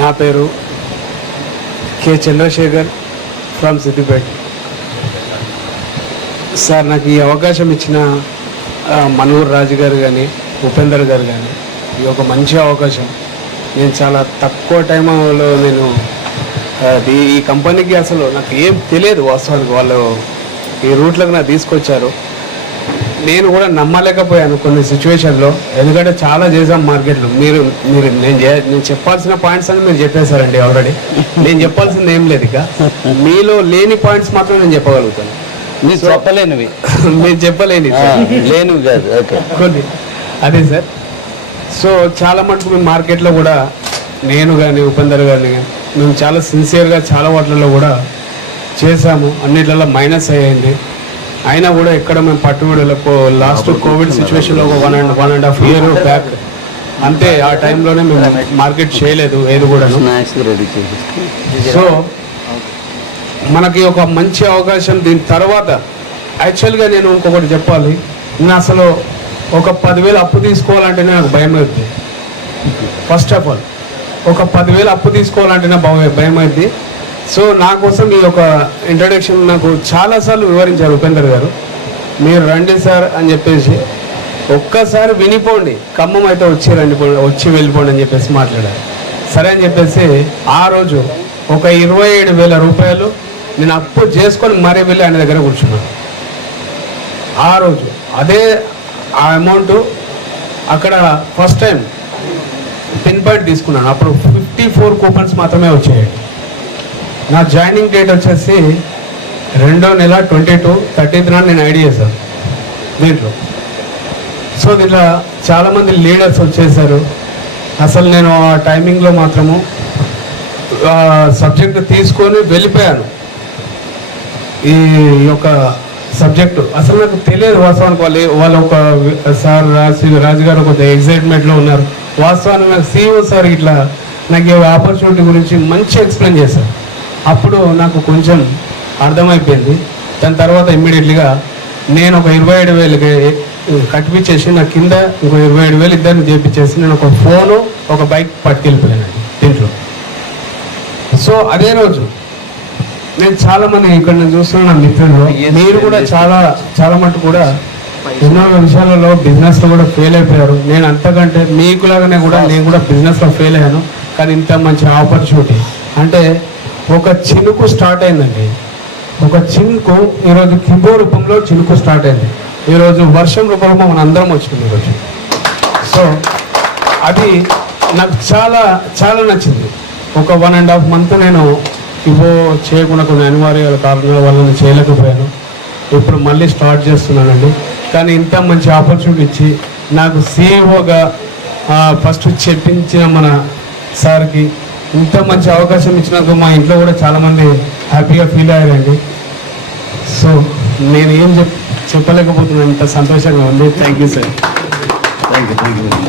నా పేరు K Chandrasekhar from Siddipet. Sir, నాకు ఈ అవకాశం ఇచ్చిన మనూరు రాజు గారు కానీ ఉపేందర్ గారు కానీ ఇది ఒక మంచి అవకాశం. నేను చాలా తక్కువ టైంలో నేను ఈ కంపెనీకి అసలు నాకు ఏం తెలియదు. వాస్తవానికి వాళ్ళు ఈ రూట్లకు నాకు తీసుకొచ్చారు. నేను కూడా నమ్మలేకపోయాను కొన్ని సిచ్యువేషన్లో, ఎందుకంటే చాలా చేసాం మార్కెట్లో. నేను చెప్పాల్సిన పాయింట్స్ అని మీరు చెప్పేశారండి ఆల్రెడీ. నేను చెప్పాల్సింది ఏం లేదు. ఇక మీలో లేని పాయింట్స్ మాత్రం నేను చెప్పగలుగుతాను. మీరు చెప్పలేనివి మీరు చెప్పలేని లేనివి కాదు. ఓకే, కొన్ని అదే సార్. సో చాలా మటుకు మేము మార్కెట్లో కూడా నేను కానీ ఉపేందర్ గారిని కానీ మేము చాలా సిన్సియర్గా చాలా వాటిల్లో కూడా చేసాము. అన్నిట్లలో మైనస్ అయ్యింది. అయినా కూడా ఎక్కడ మేము పట్టుబడులకు లాస్ట్ కోవిడ్ సిచ్యువేషన్లో ఒక one and half year back అంతే. ఆ టైంలోనే మేము మార్కెట్ చేయలేదు ఏది కూడా. సో మనకి ఒక మంచి అవకాశం. దీని తర్వాత యాక్చువల్గా నేను ఇంకొకటి చెప్పాలి. నేను అసలు ఒక 10,000 అప్పు తీసుకోవాలంటేనే నాకు భయం అవుతుంది. ఫస్ట్ ఆఫ్ ఆల్ ఒక 10,000 అప్పు తీసుకోవాలంటే నాకు భయం అవుతుంది. సో నా కోసం ఈ యొక్క ఇంట్రడక్షన్ నాకు చాలాసార్లు వివరించారు ఉపేందర్ గారు. మీరు రండి సార్ అని చెప్పేసి ఒక్కసారి వినిపోండి, ఖమ్మం అయితే వచ్చి వెళ్ళిపోండి అని చెప్పేసి మాట్లాడారు. సరే అని చెప్పేసి ఆ రోజు ఒక 27,000 రూపాయలు నేను అప్పు చేసుకొని మరీ వెళ్ళి ఆయన దగ్గర కూర్చున్నాను. ఆ రోజు అదే ఆ అమౌంట్ అక్కడ ఫస్ట్ టైం పిన్ పాయింట్ తీసుకున్నాను. అప్పుడు 54 కూపన్స్ మాత్రమే వచ్చాయి. నా జాయినింగ్ డేట్ వచ్చేసి 2వ నెల 22 నాడు నేను ఐడి చేశాను దీంట్లో. సో దీంట్లో చాలామంది లీడర్స్ వచ్చేసారు. అసలు నేను ఆ టైమింగ్లో మాత్రము సబ్జెక్ట్ తీసుకొని వెళ్ళిపోయాను. ఈ యొక్క సబ్జెక్టు అసలు నాకు తెలియదు వాస్తవానికి. వాళ్ళు ఒక సార్ రాజు గారు ఒక ఎగ్జైట్మెంట్లో ఉన్నారు. వాస్తవానికి నాకు CEO సార్ ఇట్లా నాకు ఈ ఆపర్చునిటీ గురించి మంచి ఎక్స్ప్లెయిన్ చేశారు. అప్పుడు నాకు కొంచెం అర్థమైపోయింది. దాని తర్వాత ఇమ్మీడియట్లీగా నేను ఒక 27,000 కట్టిపించేసి నా కింద ఇంకో 27,000 ఇద్దరిని చేపించేసి నేను ఒక ఫోను ఒక బైక్ పట్టుకెళ్ళిపోయానండి దీంట్లో. సో అదే రోజు నేను చాలామంది ఇక్కడ నేను చూస్తున్న నా మిత్రులు, మీరు కూడా చాలా మటు కూడా ఎన్నో విషయాలలో బిజినెస్లో కూడా ఫెయిల్ అయిపోయారు. నేను అంతకంటే మీకులాగానే కూడా నేను కూడా బిజినెస్లో ఫెయిల్ అయ్యాను. కానీ ఇంత మంచి ఆపర్చునిటీ అంటే ఒక చినుకు స్టార్ట్ అయిందండి. ఒక చినుకు ఈరోజు కింబో రూపంలో చినుకు స్టార్ట్ అయింది. ఈరోజు వర్షం రూపంలో మన అందరం వచ్చింది ఈరోజు. సో అది నాకు చాలా చాలా నచ్చింది. ఒక 1.5 మంత్ నేను కింబో చేయకుండా కొన్ని అనివార్య కారణాల వల్ల నేను చేయలేకపోయాను. ఇప్పుడు మళ్ళీ స్టార్ట్ చేస్తున్నానండి. కానీ ఇంత మంచి ఆపర్చునిటీ ఇచ్చి నాకు CEOగా ఫస్ట్ చెప్పించిన మన సార్కి ఇంత మంచి అవకాశం ఇచ్చినందుకు మా ఇంట్లో కూడా చాలామంది హ్యాపీగా ఫీల్ అయ్యారండి. సో నేను ఏం చెప్పలేకపోతున్నాను, ఇంత సంతోషంగా ఉంది. Thank you sir. Thank you.